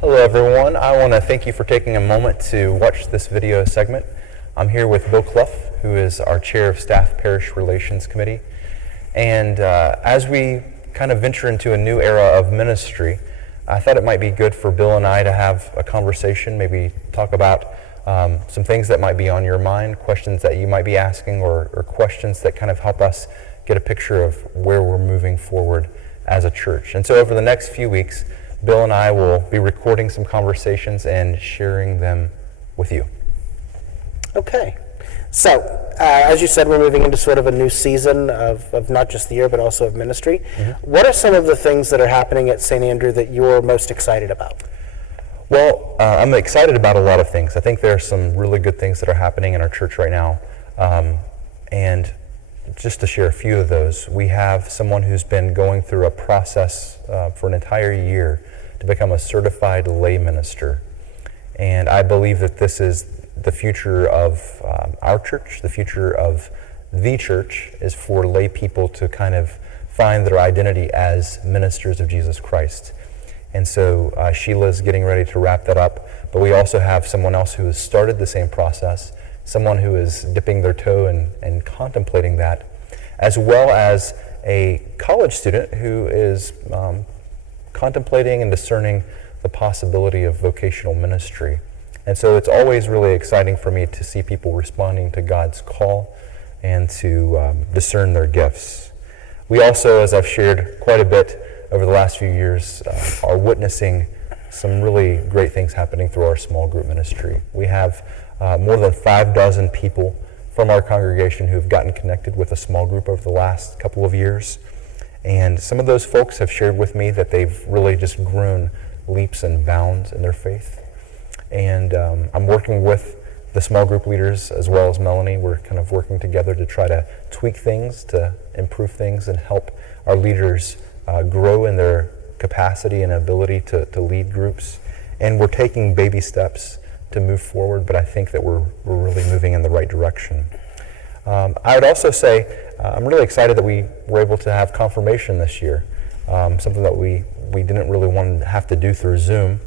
Hello everyone, I want to thank you for taking a moment to watch this video segment. I'm here with Bill Clough, who is our Chair of Staff Parish Relations Committee. And as we kind of venture into a new era of ministry, I thought it might be good for Bill and I to have a conversation, maybe talk about some things that might be on your mind, questions that you might be asking, or questions that kind of help us get a picture of where we're moving forward as a church. And so over the next few weeks, Bill and I will be recording some conversations and sharing them with you. Okay. So, as you said, we're moving into sort of a new season of not just the year, but also of ministry. Mm-hmm. What are some of the things that are happening at St. Andrew that you're most excited about? Well, I'm excited about a lot of things. I think there are some really good things that are happening in our church right now. And just to share a few of those, we have someone who's been going through a process for an entire year to become a certified lay minister. And I believe that this is the future of our church. The future of the church is for lay people to kind of find their identity as ministers of Jesus Christ. And so Sheila's getting ready to wrap that up, but we also have someone else who has started the same process, someone who is dipping their toe and contemplating that, as well as a college student who is contemplating and discerning the possibility of vocational ministry. And so it's always really exciting for me to see people responding to God's call and to discern their gifts. We also, as I've shared quite a bit over the last few years, are witnessing some really great things happening through our small group ministry. We have more than 6 people from our congregation who've gotten connected with a small group over the last couple of years. And some of those folks have shared with me that they've really just grown leaps and bounds in their faith. And I'm working with the small group leaders as well as Melanie. We're kind of working together to try to tweak things, to improve things, and help our leaders grow in their capacity and ability to lead groups. And we're taking baby steps to move forward, but I think that we're really moving in the right direction. I would also say I'm really excited that we were able to have confirmation this year, something that we didn't really want to have to do through Zoom.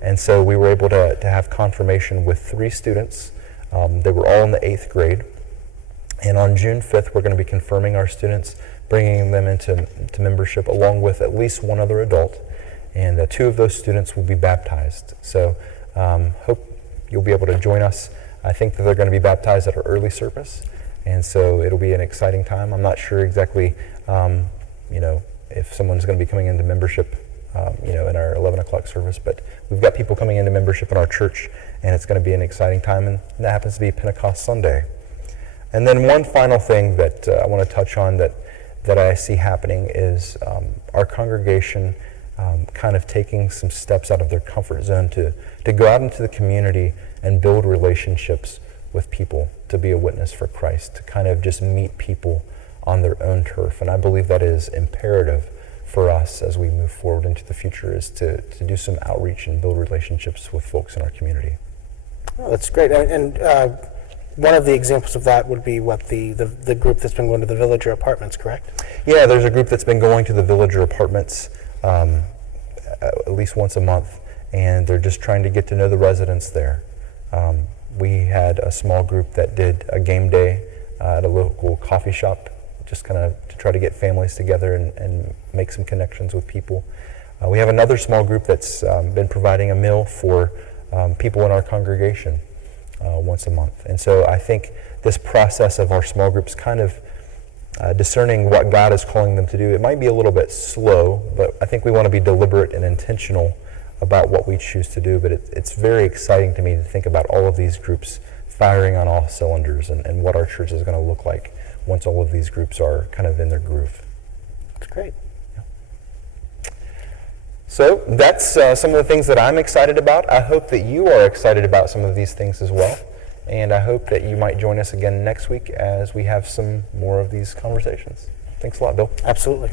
And so we were able to have confirmation with 3 students. They were all in the 8th grade. And on June 5th, we're going to be confirming our students, bringing them into membership along with at least one other adult. And 2 of those students will be baptized. So hope you'll be able to join us. I think that they're going to be baptized at our early service. And so it'll be an exciting time. I'm not sure exactly, if someone's going to be coming into membership, in our 11 o'clock service, but we've got people coming into membership in our church, and it's going to be an exciting time, and that happens to be Pentecost Sunday. And then one final thing that I want to touch on that I see happening is our congregation kind of taking some steps out of their comfort zone to go out into the community and build relationships with people, to be a witness for Christ, to kind of just meet people on their own turf. And I believe that is imperative for us as we move forward into the future, is to do some outreach and build relationships with folks in our community. Oh, that's great. And one of the examples of that would be what the group that's been going to the Villager Apartments, correct? Yeah, there's a group that's been going to the Villager Apartments at least once a month, and they're just trying to get to know the residents there. We had a small group that did a game day at a local coffee shop, just kind of to try to get families together and make some connections with people. We have another small group that's been providing a meal for people in our congregation once a month. And so I think this process of our small groups kind of discerning what God is calling them to do, it might be a little bit slow, but I think we want to be deliberate and intentional about what we choose to do. But it's very exciting to me to think about all of these groups firing on all cylinders and what our church is going to look like once all of these groups are kind of in their groove. That's great. Yeah. So that's some of the things that I'm excited about. I hope that you are excited about some of these things as well. And I hope that you might join us again next week as we have some more of these conversations. Thanks a lot, Bill. Absolutely.